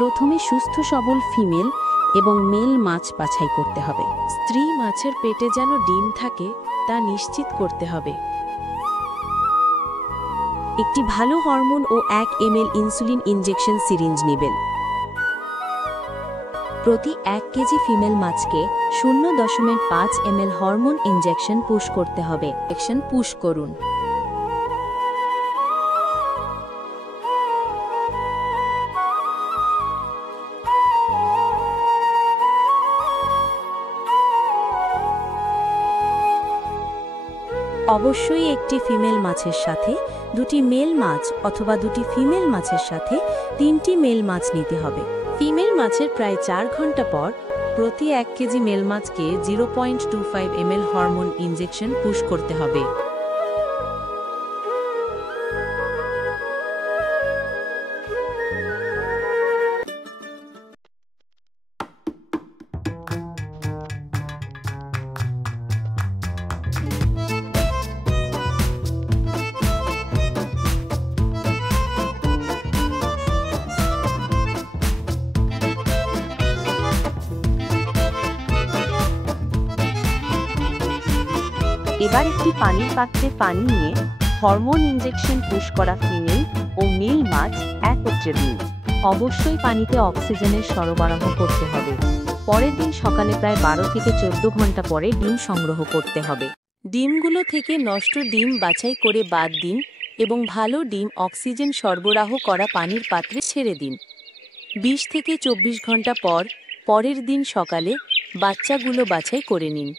প্রথমে সুস্থ সবল ফিমেল এবং মেল মাছ বাছাই করতে হবে। স্ত্রী মাছের পেটে যেন ডিম থাকে তা নিশ্চিত করতে হবে। একটি ভালো হরমোন ও 1 ml ইনসুলিন ইনজেকশন সিরিঞ্জ নেবেন। প্রতি 1 কেজি ফিমেল মাছকে 0.5 ml হরমোন ইনজেকশন পুশ করতে হবে। ইনজেকশন পুশ করুন। অবশ্যই একটি ফিমেল মাছের সাথে 2টি মেল মাছ অথবা 2টি ফিমেল মাছের সাথে 3টি মেল মাছ নিতে হবে। ফিমেল মাছের প্রায় 4 ঘন্টা পর প্রতি 1 কেজি মেল মাছকে 0.25 ml হরমোন ইনজেকশন পুশ করতে হবে। এবার একটি পানির পাত্রে পানি নিয়ে হরমোন ইনজেকশন পুশ করা ফিমেল ও মেল মাছ একত্রে দিন। অবশ্যই পানিতে অক্সিজেনের সরবরাহ করতে হবে। পরের দিন সকালে প্রায় 12 থেকে 14 ঘন্টা পরে ডিম সংগ্রহ করতে হবে। ডিমগুলো থেকে নষ্ট ডিম বাছাই করে বাদ দিন এবং ভালো ডিম অক্সিজেন সরবরাহ করা পানির পাত্রে ছেড়ে দিন। 20 থেকে 24 ঘন্টা পর পরের দিন সকালে বাচ্চাগুলো বাছাই করে নিন।